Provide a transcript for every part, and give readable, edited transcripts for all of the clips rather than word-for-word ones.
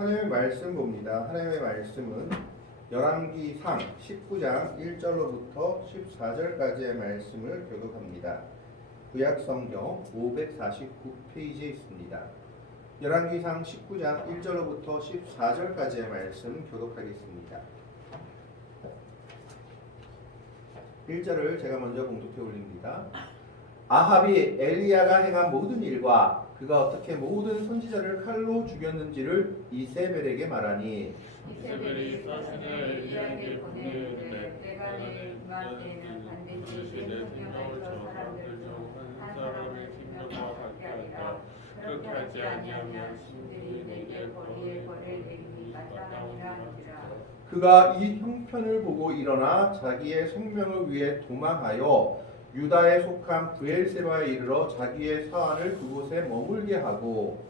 하나님의 말씀 봅니다. 하나님의 말씀은 열왕기상 19장 1절로부터 14절까지의 말씀을 교독합니다. 구약성경 549페이지에 있습니다. 열왕기상 19장 1절로부터 14절까지의 말씀 교독하겠습니다. 1절을 제가 먼저 공독해 올립니다. 아합이 엘리야가 행한 모든 일과 그가 어떻게 모든 선지자를 칼로 죽였는지를 이세벨에게 말하니 이세벨이 사신을 엘리야에게 보내이르되 내가 내일 이맘때에는 반드시 내 생명을 저 사람들 중 한 사람의 생명과 같게 하리라. 그렇게 하지 아니하면 신들이 내게 거리에 벌을 내림이 마땅하니라 하니라. 그가 이 형편을 보고 일어나 자기의 생명을 위해 도망하여 유다에 속한 브엘세바에 이르러 자기의 사환을 그곳에 머물게 하고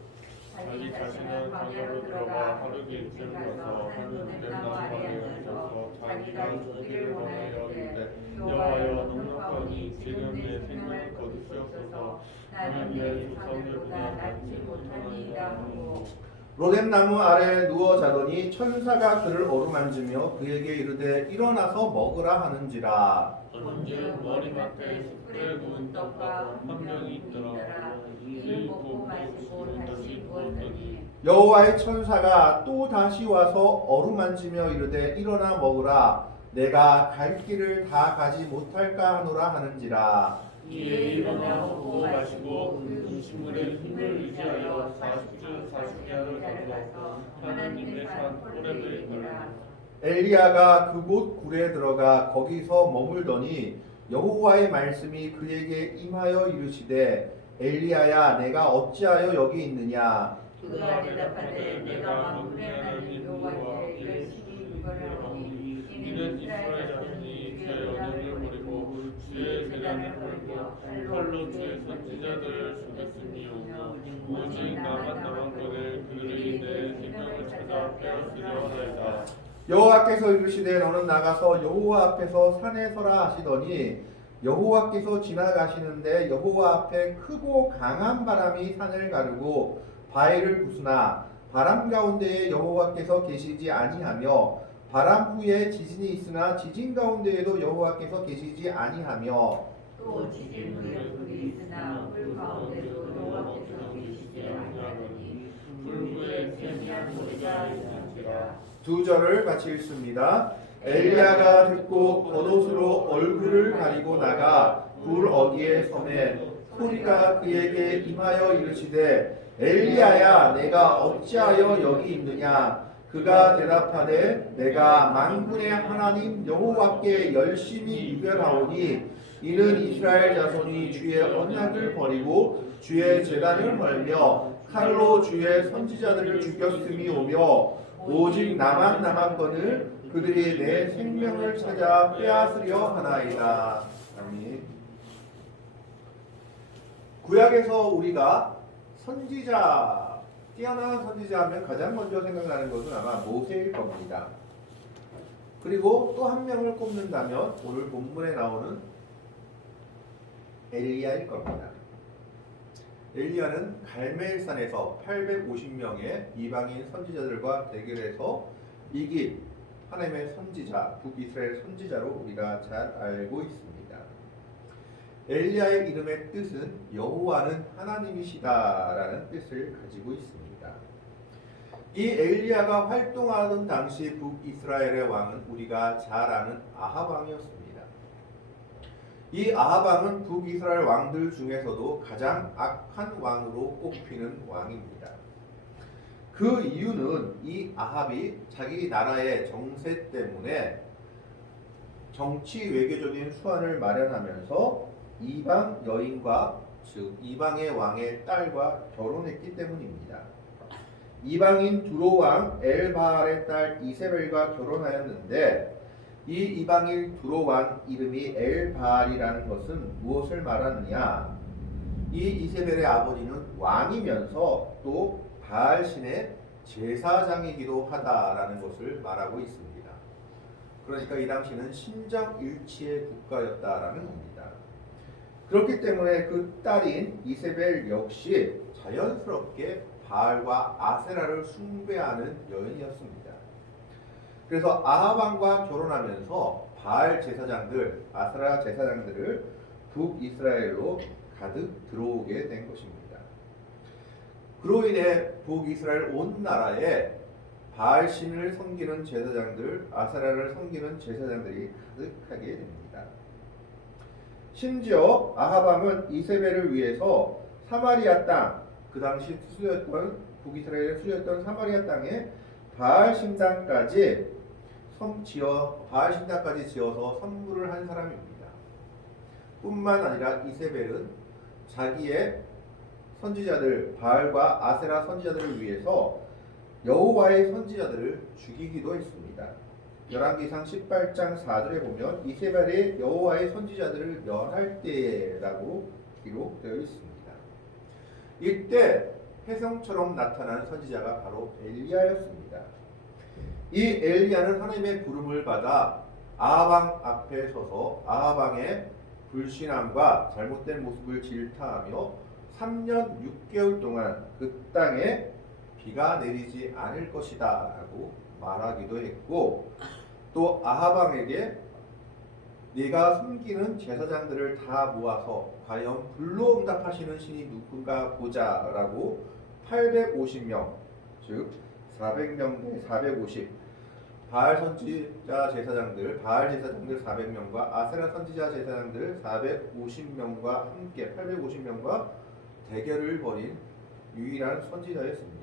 자기 자신은 광야로 들어가 하루 길쯤 가서 한 로뎀나무 아래에 앉아서 자기가 죽기를 원하여 이르되 여호와여 농락하오니 지금 내 생명을 거두시옵소서. 나는 내 조상들보다 낫지 못하니이다 하고 로뎀나무 아래에 누워 자더니 천사가 그를 어루만지며 그에게 이르되 일어나서 먹으라 하는지라. 본즉 머리맡에 숯불에 구운 떡과 한 병이 있더라. 이를 먹고 마시고 다시 누웠더니 여호와의 천사가 또 다시 와서 어루만지며 이르되 일어나 먹으라. 내가 갈 길을 다 가지 못할까 하노라 하는지라. 이에 일어나 먹고 마시고 그 음식물에 힘을 의지하여 40주 40야를 거두어서 하나님의 산 호렙에 이르니라. 엘리야가 그곳 굴에 들어가 거기서 머물더니 여호와의 말씀이 그에게 임하여 이르시되 엘리야야 내가 어찌하여 여기 있느냐. 그가 대답하되 내가 만군의 하나님 여호와께 열심히 유별하오니 이는 이스라엘 자손이 주의 언약을 버리고 주의 제단을 헐며 칼로 주의 선지자들을 죽였음이오며 오직 나만 남았거늘 그들이 내 생명을 찾아 빼앗으려 하나이다. 여호와께서 이르시되 너는 나가서 여호와 앞에서 산에 서라 하시더니 여호와께서 지나가시는데 여호와 앞에 크고 강한 바람이 산을 가르고 바위를 부수나 바람 가운데에 여호와께서 계시지 아니하며 바람 후에 지진이 있으나 지진 가운데에도 여호와께서 계시지 아니하며 또 지진 후에 불이 있으나 불 가운데도 여호와께서 계시지 아니하더니 불 후에 세미한 소리가 있는지라. 두 절을 같이 읽습니다. 엘리야가 듣고 겉옷으로 얼굴을 가리고 나가 불 어디에 서매 소리가 그에게 임하여 이르시되 엘리야야 내가 어찌하여 여기 있느냐. 그가 대답하되 내가 만군의 하나님 여호와께 열심히 유별하오니 이는 이스라엘 자손이 주의 언약을 버리고 주의 제단을 헐며 칼로 주의 선지자들을 죽였음이 오며 오직 나만 남았거늘 그들이 내 생명을 찾아 빼앗으려 하나이다. 아멘. 구약에서 우리가 선지자, 뛰어난 선지자 하면 가장 먼저 생각나는 것은 아마 모세일 겁니다. 그리고 또 한 명을 꼽는다면 오늘 본문에 나오는 엘리야일 겁니다. 엘리야는 갈멜산에서 850명의 이방인 선지자들과 대결해서 이긴 하나님의 선지자, 북이스라엘 선지자로 우리가 잘 알고 있습니다. 엘리야의 이름의 뜻은 여호와는 하나님이시다라는 뜻을 가지고 있습니다. 이 엘리야가 활동하던 당시 북이스라엘의 왕은 우리가 잘 아는 아합 왕이었습니다. 이 아합 왕은 북이스라엘 왕들 중에서도 가장 악한 왕으로 꼽히는 왕입니다. 그 이유는 이 아합이 자기 나라의 정세 때문에 정치 외교적인 수완을 마련하면서 이방 여인과 즉 이방의 왕의 딸과 결혼했기 때문입니다. 이방인 두로 왕 엘바알의 딸 이세벨과 결혼하였는데 이 이방인 두로 왕 이름이 엘바알이라는 것은 무엇을 말하느냐? 이 이세벨의 아버지는 왕이면서 또 바알 신의 제사장이기도 하다라는 것을 말하고 있습니다. 그러니까 이 당시는 신장일치의 국가였다라는 겁니다. 그렇기 때문에 그 딸인 이세벨 역시 자연스럽게 바알과 아세라를 숭배하는 여인이었습니다. 그래서 아합 왕과 결혼하면서 바알 제사장들, 아세라 제사장들을 북이스라엘로 가득 들어오게 된 것입니다. 그로 인해 북이스라엘 온 나라에 바알 신을 섬기는 제사장들, 아세라를 섬기는 제사장들이 가득하게 됩니다. 심지어 아합 왕은 이세벨을 위해서 사마리아 땅, 그 당시 수도였던 북이스라엘의 수도였던 사마리아 땅에 바알 신당까지 지어서 선물을 한 사람입니다. 뿐만 아니라 이세벨은 자기의 선지자들 바알과 아세라 선지자들을 위해서 여호와의 선지자들을 죽이기도 했습니다. 열왕기상 18장 4절에 보면 이세벨이 여호와의 선지자들을 멸할 때라고 기록되어 있습니다. 이때 혜성처럼 나타난 선지자가 바로 엘리야였습니다. 이 엘리야는 하나님의 부름을 받아 아합 왕 앞에 서서 아합 왕의 불신함과 잘못된 모습을 질타하며 3년 6개월 동안 그 땅에 비가 내리지 않을 것이다 라고 말하기도 했고, 또 아합 왕에게 네가 숨기는 제사장들을 다 모아서 과연 불로 응답하시는 신이 누군가 보자 라고 850명, 즉 400명 대 450, 바알 선지자 제사장들, 바알 제사장들 400명과 아세라 선지자 제사장들 450명과 함께 850명과 대결을 벌인 유일한 선지자였습니다.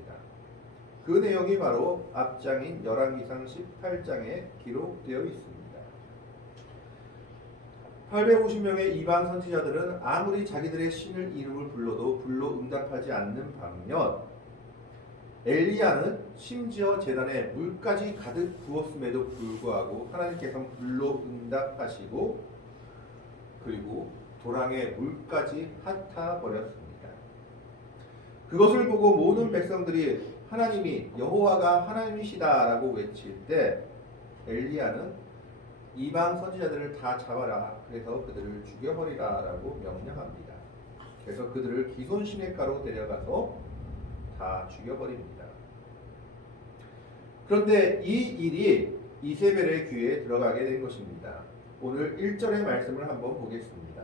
그 내용이 바로 앞장인 열왕기상 18장에 기록되어 있습니다. 850명의 이방 선지자들은 아무리 자기들의 신을 이름을 불러도 불로 응답하지 않는 반면 엘리야는 심지어 제단에 물까지 가득 부었음에도 불구하고 하나님께서 불로 응답하시고 그리고 도랑에 물까지 핥아버렸습니다. 그것을 보고 모든 백성들이 하나님이 여호와가 하나님이시다라고 외칠 때 엘리야는 이방 선지자들을 다 잡아라, 그래서 그들을 죽여버리라라고 명령합니다. 그래서 그들을 기손 시냇가로 데려가서 다 죽여버립니다. 그런데 이 일이 이세벨의 귀에 들어가게 된 것입니다. 오늘 1절의 말씀을 한번 보겠습니다.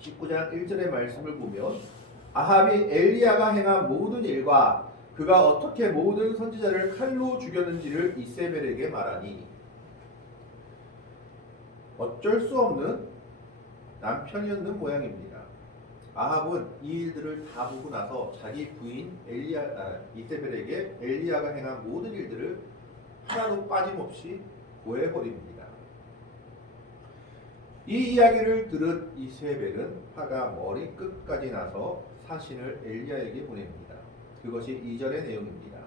19장 1절의 말씀을 보면 아합이 엘리야가 행한 모든 일과 그가 어떻게 모든 선지자를 칼로 죽였는지를 이세벨에게 말하니, 어쩔 수 없는 남편이었는 모양입니다. 아합은 이 일들을 다 보고 나서 자기 부인 이세벨에게 엘리야가 행한 모든 일들을 하나도 빠짐없이 고해버립니다. 이 이야기를 들은 이세벨은 화가 머리끝까지 나서 사신을 엘리야에게 보냅니다. 그것이 2절의 내용입니다.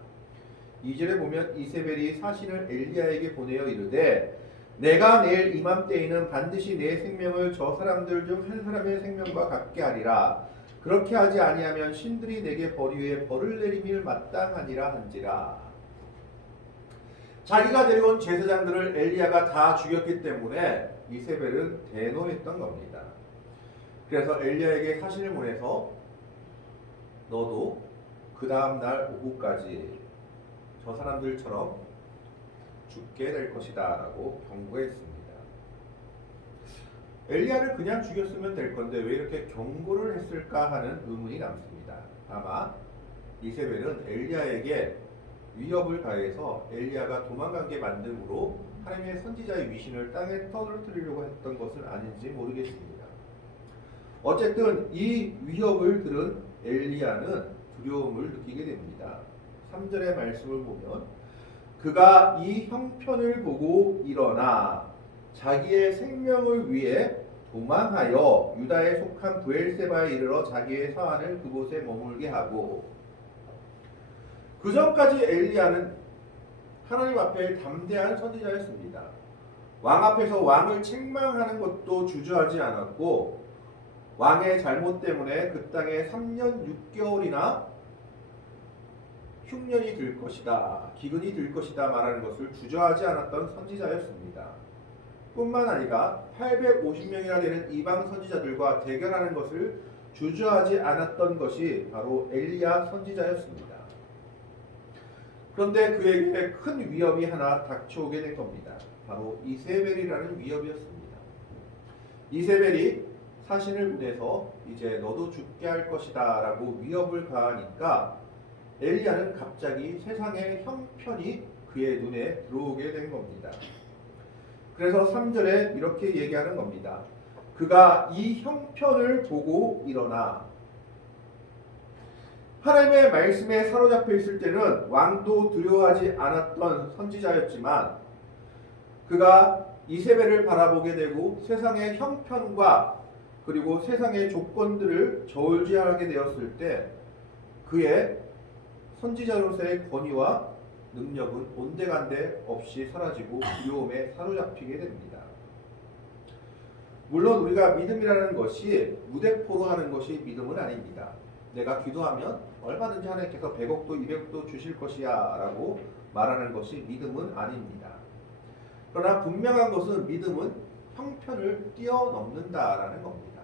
2절에 보면 이세벨이 사신을 엘리야에게 보내어 이르되 내가 내일 이맘때에는 반드시 내 생명을 저 사람들 중 한 사람의 생명과 같게 하리라. 그렇게 하지 아니하면 신들이 내게 벌 위에 벌을 내림을 마땅하니라 한지라. 자기가 데려온 제사장들을 엘리야가 다 죽였기 때문에 이세벨은 대노했던 겁니다. 그래서 엘리야에게 사신을 보내서 너도 그 다음 날 오후까지 저 사람들처럼 죽게 될 것이다 라고 경고했습니다. 엘리야를 그냥 죽였으면 될 건데 왜 이렇게 경고를 했을까 하는 의문이 남습니다. 아마 이세벨은 엘리야에게 위협을 가해서 엘리야가 도망가게 만듦으로 하나님의 선지자의 위신을 땅에 떨어뜨리려고 했던 것은 아닌지 모르겠습니다. 어쨌든 이 위협을 들은 엘리야는 두려움을 느끼게 됩니다. 3절의 말씀을 보면 그가 이 형편을 보고 일어나 자기의 생명을 위해 도망하여 유다에 속한 브엘세바에 이르러 자기의 사안을 그곳에 머물게 하고, 그 전까지 엘리야는 하나님 앞에 담대한 선지자였습니다. 왕 앞에서 왕을 책망하는 것도 주저하지 않았고 왕의 잘못 때문에 그 땅에 3년 6개월이나 흉년이 들 것이다, 기근이 들 것이다 말하는 것을 주저하지 않았던 선지자였습니다. 뿐만 아니라 850명이나 되는 이방 선지자들과 대결하는 것을 주저하지 않았던 것이 바로 엘리야 선지자였습니다. 그런데 그에게 큰 위협이 하나 닥쳐오게 된 겁니다. 바로 이세벨이라는 위협이었습니다. 이세벨이 사신을 보내서 이제 너도 죽게 할 것이다 라고 위협을 가하니까 엘리야는 갑자기 세상의 형편이 그의 눈에 들어오게 된 겁니다. 그래서 3절에 이렇게 얘기하는 겁니다. 그가 이 형편을 보고 일어나. 하나님의 말씀에 사로잡혀 있을 때는 왕도 두려워하지 않았던 선지자였지만 그가 이세벨을 바라보게 되고 세상의 형편과 그리고 세상의 조건들을 저울질하게 되었을 때 그의 선지자로서의 권위와 능력은 온데간데 없이 사라지고 두려움에 사로잡히게 됩니다. 물론 우리가 믿음이라는 것이 무대포로 하는 것이 믿음은 아닙니다. 내가 기도하면 얼마든지 하나님께서 100억도 200억도 주실 것이야 라고 말하는 것이 믿음은 아닙니다. 그러나 분명한 것은 믿음은 형편을 뛰어넘는다라는 겁니다.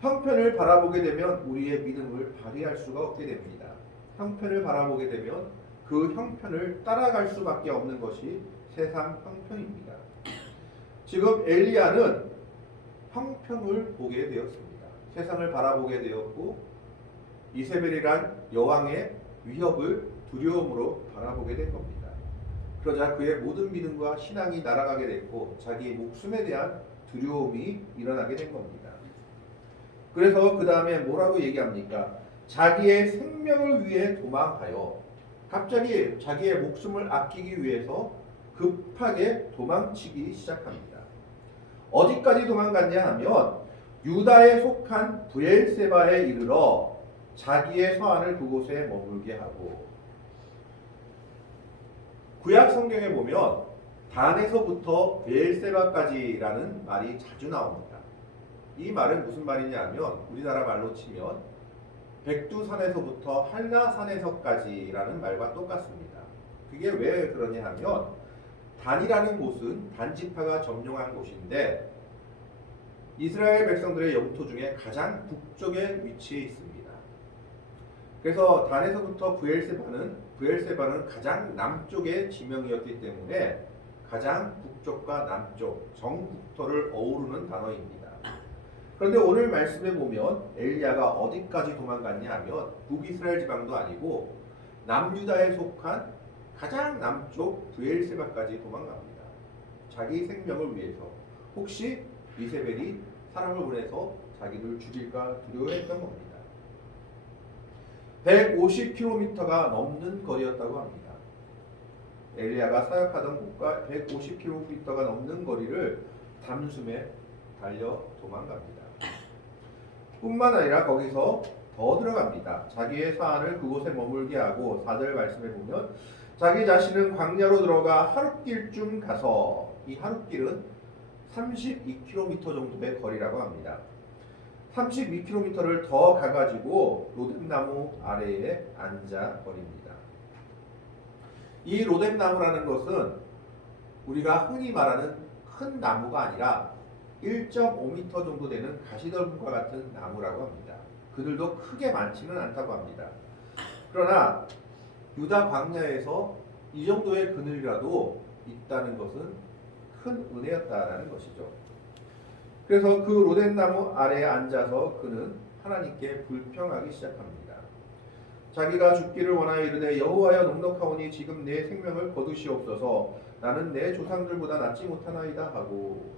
형편을 바라보게 되면 우리의 믿음을 발휘할 수가 없게 됩니다. 형편을 바라보게 되면 그 형편을 따라갈 수밖에 없는 것이 세상 형편입니다. 지금 엘리야는 형편을 보게 되었습니다. 세상을 바라보게 되었고 이세벨이란 여왕의 위협을 두려움으로 바라보게 된 겁니다. 그러자 그의 모든 믿음과 신앙이 날아가게 됐고 자기 목숨에 대한 두려움이 일어나게 된 겁니다. 그래서 그 다음에 뭐라고 얘기합니까? 자기의 생명을 위해 도망하여 갑자기 자기의 목숨을 아끼기 위해서 급하게 도망치기 시작합니다. 어디까지 도망갔냐 하면 유다에 속한 브엘세바에 이르러 자기의 서한을 그곳에 머물게 하고 구약 성경에 보면 단에서부터 브엘세바까지라는 말이 자주 나옵니다. 이 말은 무슨 말이냐면 우리나라 말로 치면 백두산에서부터 한라산에서까지라는 말과 똑같습니다. 그게 왜 그러냐 하면 단이라는 곳은 단지파가 점령한 곳인데 이스라엘 백성들의 영토 중에 가장 북쪽에 위치해 있습니다. 그래서 단에서부터 브엘세바는 가장 남쪽의 지명이었기 때문에 가장 북쪽과 남쪽 정북토를 어우르는 단어입니다. 그런데 오늘 말씀에 보면 엘리야가 어디까지 도망갔냐 하면 북이스라엘 지방도 아니고 남유다에 속한 가장 남쪽 브엘세바까지 도망갑니다. 자기 생명을 위해서. 혹시 이세벨이 사람을 보내서 자기를 죽일까 두려워했던 겁니다. 150km가 넘는 거리였다고 합니다. 엘리야가 사역하던 곳과 150km가 넘는 거리를 단숨에 달려 도망갑니다. 뿐만 아니라 거기서 더 들어갑니다. 자기의 사안을 그곳에 머물게 하고 4절 말씀에 보면 자기 자신은 광야로 들어가 하룻길쯤 가서 이 하룻길은 32km 정도의 거리라고 합니다. 32km를 더 가가지고 로뎀나무 아래에 앉아 버립니다. 이 로뎀나무라는 것은 우리가 흔히 말하는 큰 나무가 아니라 1.5m 정도 되는 가시덤불과 같은 나무라고 합니다. 그들도 크게 많지는 않다고 합니다. 그러나 유다 광야에서 이 정도의 그늘이라도 있다는 것은 큰 은혜였다라는 것이죠. 그래서 그 로뎀나무 아래에 앉아서 그는 하나님께 불평하기 시작합니다. 자기가 죽기를 원하여 이르되 여호와여 넉넉하오니 지금 내 생명을 거두시옵소서. 나는 내 조상들보다 낫지 못하나이다 하고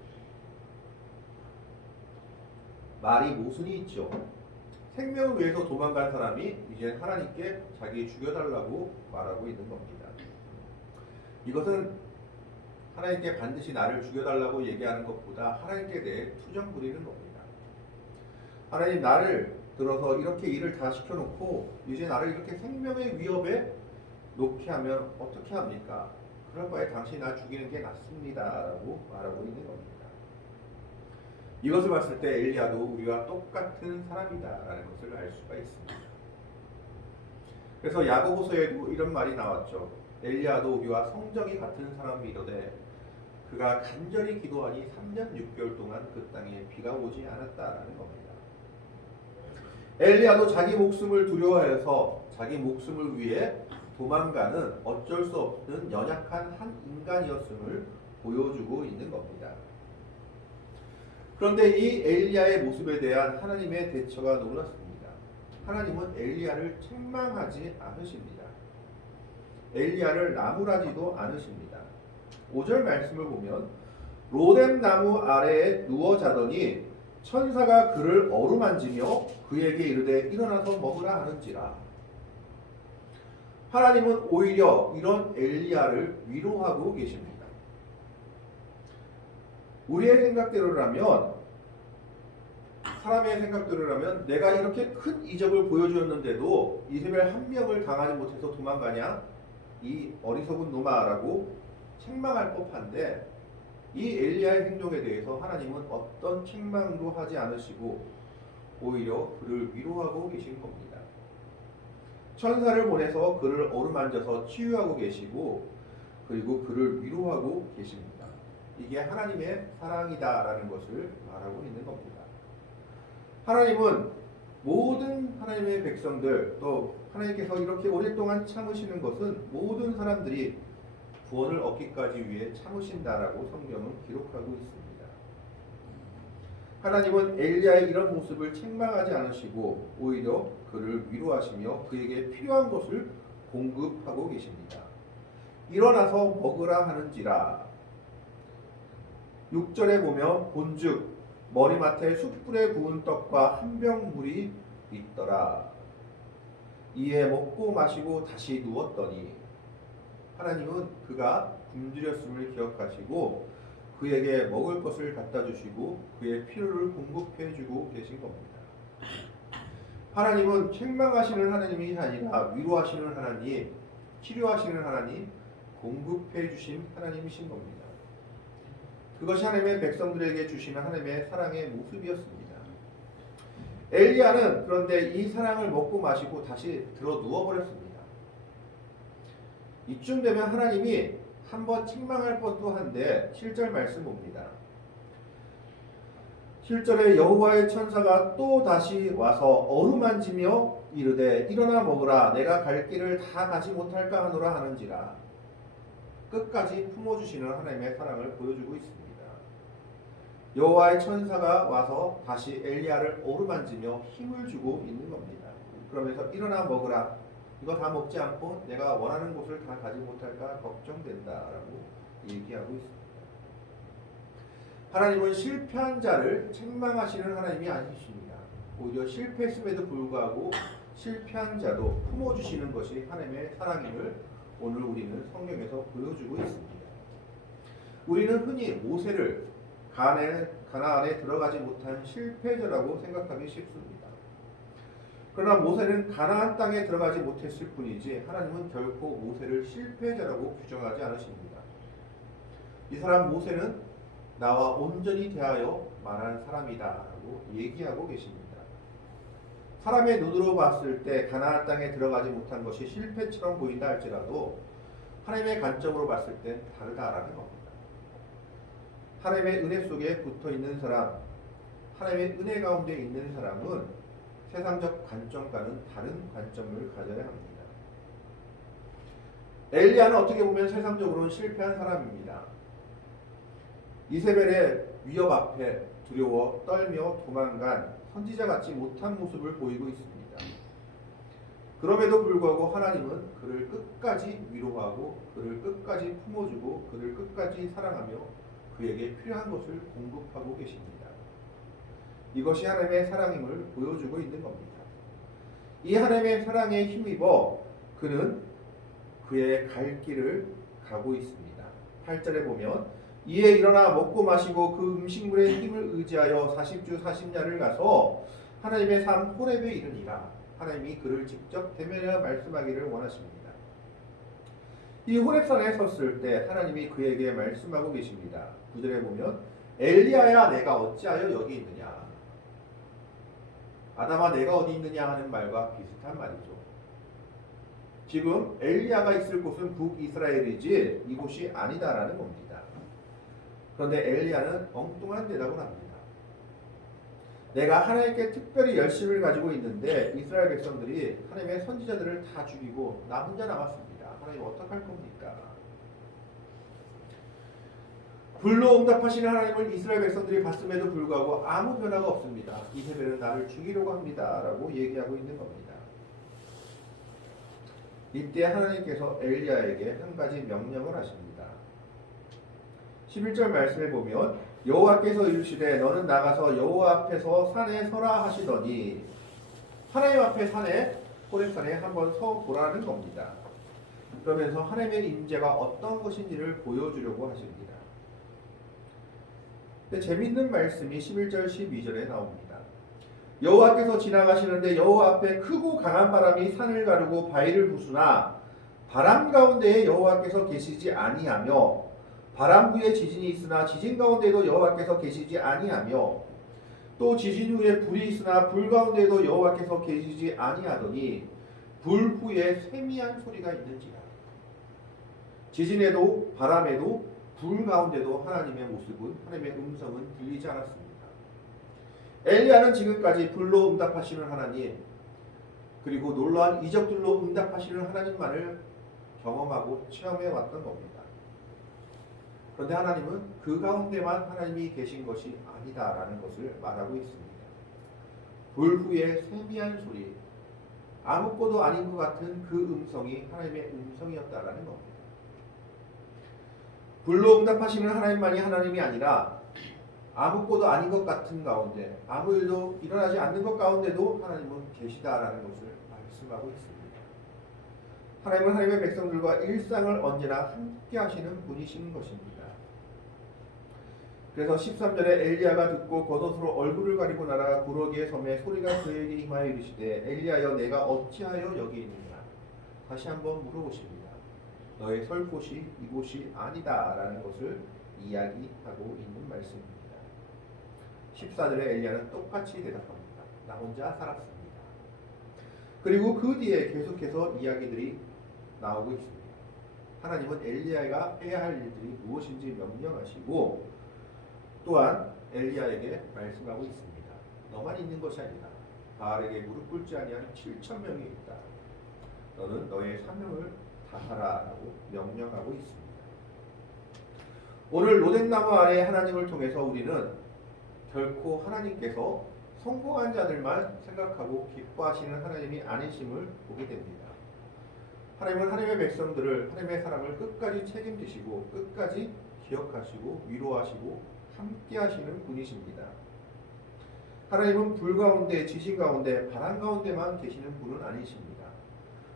말이 모순이 있죠. 생명을 위해서 도망간 사람이 이제 하나님께 자기 죽여달라고 말하고 있는 겁니다. 이것은 하나님께 반드시 나를 죽여달라고 얘기하는 것보다 하나님께 대해 투정 부리는 겁니다. 하나님 나를 들어서 이렇게 일을 다 시켜놓고 이제 나를 이렇게 생명의 위협에 놓게 하면 어떻게 합니까? 그럴 바에 당신이 나 죽이는 게 낫습니다 라고 말하고 있는 겁니다. 이것을 봤을 때 엘리야도 우리와 똑같은 사람이다라는 것을 알 수가 있습니다. 그래서 야고보서에도 이런 말이 나왔죠. 엘리야도 우리와 성정이 같은 사람이로되 그가 간절히 기도하니 3년 6개월 동안 그 땅에 비가 오지 않았다라는 겁니다. 엘리야도 자기 목숨을 두려워해서 자기 목숨을 위해 도망가는 어쩔 수 없는 연약한 한 인간이었음을 보여주고 있는 겁니다. 그런데 이 엘리야의 모습에 대한 하나님의 대처가 놀랍습니다. 하나님은 엘리야를 책망하지 않으십니다. 엘리야를 나무라지도 않으십니다. 5절 말씀을 보면 로뎀 나무 아래에 누워 자더니 천사가 그를 어루만지며 그에게 이르되 일어나서 먹으라 하는지라. 하나님은 오히려 이런 엘리야를 위로하고 계십니다. 우리의 생각대로라면, 사람의 생각대로라면 내가 이렇게 큰 이적을 보여주었는데도 이세벨 한 명을 당하지 못해서 도망가냐? 이 어리석은 놈아라고 책망할 법한데, 이 엘리야의 행동에 대해서 하나님은 어떤 책망도 하지 않으시고 오히려 그를 위로하고 계신 겁니다. 천사를 보내서 그를 어루만져서 치유하고 계시고, 그리고 그를 위로하고 계십니다. 이게 하나님의 사랑이다라는 것을 말하고 있는 겁니다. 하나님은 모든 하나님의 백성들, 또 하나님께서 이렇게 오랫동안 참으시는 것은 모든 사람들이 구원을 얻기까지 위해 참으신다라고 성경은 기록하고 있습니다. 하나님은 엘리야의 이런 모습을 책망하지 않으시고 오히려 그를 위로하시며 그에게 필요한 것을 공급하고 계십니다. 일어나서 먹으라 하는지라. 6절에 보면 본즉 머리맡에 숯불에 구운 떡과 한 병 물이 있더라. 이에 먹고 마시고 다시 누웠더니, 하나님은 그가 굶주렸음을 기억하시고 그에게 먹을 것을 갖다 주시고 그의 필요를 공급해 주고 계신 겁니다. 하나님은 책망하시는 하나님이 아니라 위로하시는 하나님, 치료하시는 하나님, 공급해 주신 하나님이신 겁니다. 그것이 하나님의 백성들에게 주시는 하나님의 사랑의 모습이었습니다. 엘리야는 그런데 이 사랑을 먹고 마시고 다시 들어 누워버렸습니다. 이쯤 되면 하나님이 한번 책망할 법도 한데 7절 말씀 봅니다. 7절에 여호와의 천사가 또 다시 와서 어루만지며 이르되 일어나 먹으라 내가 갈 길을 다 가지 못할까 하노라 하는지라. 끝까지 품어주시는 하나님의 사랑을 보여주고 있습니다. 여호와의 천사가 와서 다시 엘리야를 어루만지며 힘을 주고 있는 겁니다. 그러면서 일어나 먹으라. 이거 다 먹지 않고 내가 원하는 곳을 다 가지 못할까 걱정된다라고 얘기하고 있습니다. 하나님은 실패한 자를 책망하시는 하나님이 아니십니다. 오히려 실패했음에도 불구하고 실패한 자도 품어주시는 것이 하나님의 사랑임을 오늘 우리는 성경에서 보여주고 있습니다. 우리는 흔히 모세를 가나안에 들어가지 못한 실패자라고 생각하기 쉽습니다. 그러나 모세는 가나안 땅에 들어가지 못했을 뿐이지 하나님은 결코 모세를 실패자라고 규정하지 않으십니다. 이 사람 모세는 나와 온전히 대하여 말한 사람이다라고 얘기하고 계십니다. 사람의 눈으로 봤을 때 가나안 땅에 들어가지 못한 것이 실패처럼 보인다 할지라도 하나님의 관점으로 봤을 때 다르다라는 겁니다. 하나님의 은혜 속에 붙어 있는 사람, 하나님의 은혜 가운데 있는 사람은 세상적 관점과는 다른 관점을 가져야 합니다. 엘리야는 어떻게 보면 세상적으로는 실패한 사람입니다. 이세벨의 위협 앞에 두려워 떨며 도망간 선지자 같지 못한 모습을 보이고 있습니다. 그럼에도 불구하고 하나님은 그를 끝까지 위로하고 그를 끝까지 품어주고 그를 끝까지 사랑하며 그에게 필요한 것을 공급하고 계십니다. 이것이 하나님의 사랑임을 보여주고 있는 겁니다. 이 하나님의 사랑에 힘입어 그는 그의 갈 길을 가고 있습니다. 8절에 보면 이에 일어나 먹고 마시고 그 음식물의 힘을 의지하여 40주 40야를 가서 하나님의 산 호렙에 이르니라. 하나님이 그를 직접 대면하여 말씀하기를 원하십니다. 이 호렙산에 섰을 때 하나님이 그에게 말씀하고 계십니다. 9절에 보면 엘리야야 내가 어찌하여 여기 있느냐. 아담아 내가 어디 있느냐 하는 말과 비슷한 말이죠. 지금 엘리야가 있을 곳은 북이스라엘이지 이곳이 아니다라는 겁니다. 그런데 엘리야는 엉뚱한 대답을 합니다. 내가 하나님께 특별히 열심을 가지고 있는데 이스라엘 백성들이 하나님의 선지자들을 다 죽이고 나 혼자 남았습니다. 하나님 어떡할 겁니까? 불로 응답하시는 하나님을 이스라엘 백성들이 봤음에도 불구하고 아무 변화가 없습니다. 이세벨은 나를 죽이려고 합니다. 라고 얘기하고 있는 겁니다. 이때 하나님께서 엘리야에게 한 가지 명령을 하십니다. 11절 말씀에 보면 여호와께서 이르시되 너는 나가서 여호와 앞에서 산에 서라 하시더니 하나님 앞에 산에 호렙산에 한번 서 보라는 겁니다. 그러면서 하나님의 임재가 어떤 것인지를 보여주려고 하십니다. 근데 재밌는 말씀이 11절 12절에 나옵니다. 여호와께서 지나가시는데 여호와 앞에 크고 강한 바람이 산을 가르고 바위를 부수나 바람 가운데에 여호와께서 계시지 아니하며 바람 후에 지진이 있으나 지진 가운데에도 여호와께서 계시지 아니하며 또 지진 후에 불이 있으나 불 가운데에도 여호와께서 계시지 아니하더니 불 후에 세미한 소리가 있는지라. 지진에도 바람에도 불 가운데도 하나님의 모습은 하나님의 음성은 들리지 않았습니다. 엘리야는 지금까지 불로 응답하시는 하나님 그리고 놀라운 이적들로 응답하시는 하나님만을 경험하고 체험해 왔던 겁니다. 그런데 하나님은 그 가운데만 하나님이 계신 것이 아니다라는 것을 말하고 있습니다. 불 후에 세미한 소리, 아무것도 아닌 것 같은 그 음성이 하나님의 음성이었다라는 겁니다. 불로 응답하시는 하나님만이 하나님이 아니라 아무것도 아닌 것 같은 가운데 아무 일도 일어나지 않는 것 가운데도 하나님은 계시다라는 것을 말씀하고 있습니다. 하나님은 하나님의 백성들과 일상을 언제나 함께 하시는 분이신 것입니다. 그래서 13절에 엘리야가 듣고 겉옷으로 얼굴을 가리고 나아가 구러기의 섬에 소리가 그에게 임하여 이르시되 엘리야여 내가 어찌하여 여기 있느냐. 다시 한번 물어보십니다. 너의 설 곳이 이곳이 아니다라는 것을 이야기하고 있는 말씀입니다. 14절에 엘리야는 똑같이 대답합니다. 나 혼자 살았습니다. 그리고 그 뒤에 계속해서 이야기들이 나오고 있습니다. 하나님은 엘리야가 해야 할 일들이 무엇인지 명령하시고 또한 엘리야에게 말씀하고 있습니다. 너만 있는 것이 아니라 바알에게 무릎 꿇지 아니한 7,000명이 있다. 너는 너의 사명을 다하라라고 명령하고 있습니다. 오늘 로뎀나무 아래 하나님을 통해서 우리는 결코 하나님께서 성공한 자들만 생각하고 기뻐하시는 하나님이 아니심을 보게 됩니다. 하나님은 하나님의 백성들을 하나님의 사람을 끝까지 책임지시고 끝까지 기억하시고 위로하시고 함께 하시는 분이십니다. 하나님은 불 가운데 지진 가운데 바람 가운데만 계시는 분은 아니십니다.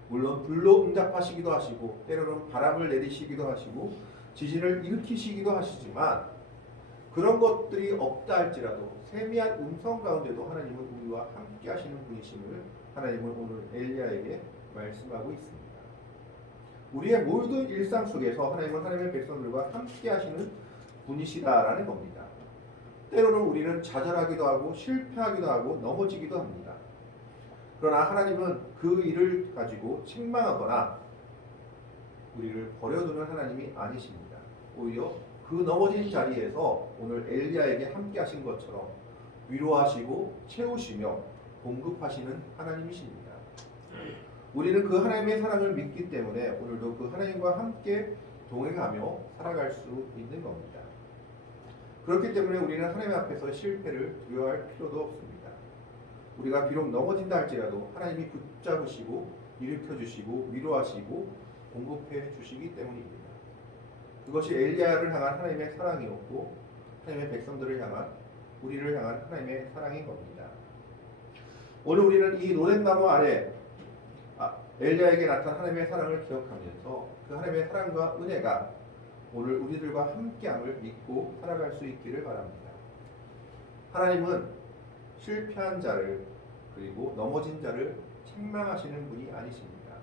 물론 불로 응답하시기도 하시고 때로는 바람을 내리시기도 하시고 지진을 일으키시기도 하시지만 그런 것들이 없다 할지라도 세미한 음성 가운데도 하나님은 우리와 함께 하시는 분이심을 하나님은 오늘 엘리야에게 말씀하고 있습니다. 우리의 모든 일상 속에서 하나님은 하나님의 백성들과 함께 하시는 분이시다라는 겁니다. 때로는 우리는 좌절하기도 하고 실패하기도 하고 넘어지기도 합니다. 그러나 하나님은 그 일을 가지고 책망하거나 우리를 버려두는 하나님이 아니십니다. 오히려 그 넘어진 자리에서 오늘 엘리야에게 함께 하신 것처럼 위로하시고 채우시며 공급하시는 하나님이십니다. 우리는 그 하나님의 사랑을 믿기 때문에 오늘도 그 하나님과 함께 동행하며 살아갈 수 있는 겁니다. 그렇기 때문에 우리는 하나님 앞에서 실패를 두려워할 필요도 없습니다. 우리가 비록 넘어진다 할지라도 하나님이 붙잡으시고 일으켜주시고 위로하시고 공급해 주시기 때문입니다. 그것이 엘리야를 향한 하나님의 사랑이었고 하나님의 백성들을 향한 우리를 향한 하나님의 사랑인 겁니다. 오늘 우리는 이 로뎀나무 아래 엘리야에게 나타난 하나님의 사랑을 기억하면서 그 하나님의 사랑과 은혜가 오늘 우리들과 함께함을 믿고 살아갈 수 있기를 바랍니다. 하나님은 실패한 자를 그리고 넘어진 자를 책망하시는 분이 아니십니다.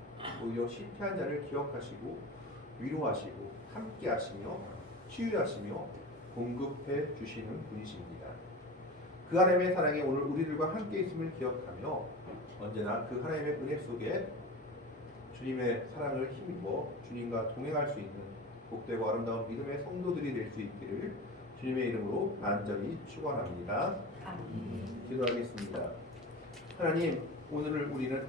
오히려 실패한 자를 기억하시고 위로하시고 함께하시며 치유하시며 공급해 주시는 분이십니다. 그 하나님의 사랑이 오늘 우리들과 함께 있음을 기억하며 언제나 그 하나님의 은혜 속에 주님의 사랑을 힘입어 주님과 동행할 수 있는 복되고 아름다운 믿음의 성도들이 될 수 있기를 주님의 이름으로 간절히 축원합니다. 기도하겠습니다. 하나님, 오늘을 우리는